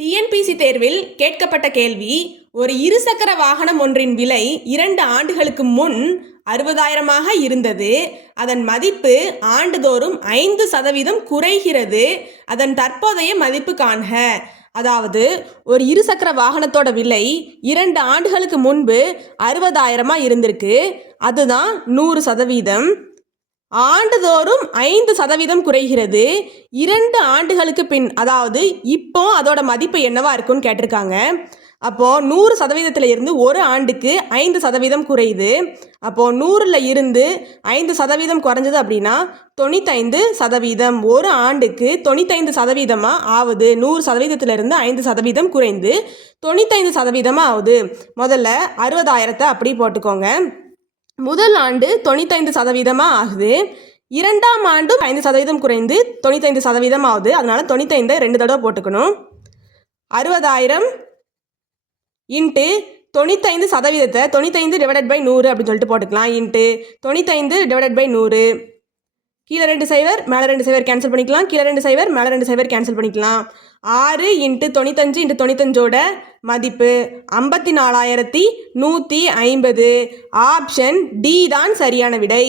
TNPSC தேர்வில் கேட்கப்பட்ட கேள்வி, ஒரு இருசக்கர வாகனம் ஒன்றின் விலை 2 ஆண்டுகளுக்கு முன் 60,000ஆக இருந்தது. அதன் மதிப்பு ஆண்டுதோறும் 5% குறைகிறது. அதன் தற்போதைய மதிப்பு காண்க. அதாவது ஒரு இருசக்கர வாகனத்தோட விலை 2 ஆண்டுகளுக்கு முன்பு 60,000 இருந்திருக்கு. அதுதான் 100%. ஆண்டுதோறும் 5% குறைகிறது. 2 ஆண்டுகளுக்கு பின், அதாவது இப்போ அதோட மதிப்பு என்னவா இருக்குன்னு கேட்டிருக்காங்க. அப்போ 100%த்துல இருந்து ஒரு ஆண்டுக்கு 5% குறையுது. அப்போ 100ல் இருந்து 5% குறைஞ்சது அப்படின்னா 95%. ஒரு ஆண்டுக்கு 95% ஆகுது. 100%த்துல இருந்து 5% குறைந்து 95% ஆகுது. முதல்ல 60,000 அப்படி போட்டுக்கோங்க. முதல் ஆண்டு 95% ஆகுது. 2ஆம் ஆண்டும் 5% குறைந்து 95% ஆகுது. அதனால 95 2 தடவை போட்டுக்கணும். 60,000 இன்ட்டு 95%, 95/100 அப்படின்னு சொல்லிட்டு போட்டுக்கலாம். இன்ட்டு 95/100. கீழே 2 0, மேலே 2 0 கேன்சல் பண்ணிக்கலாம். கீழே 2 0, மேலே 2 0 கேன்சல் பண்ணிக்கலாம். 6 × 95 × 95ஓட மதிப்பு 54,150. ஆப்ஷன் டி தான் சரியான விடை.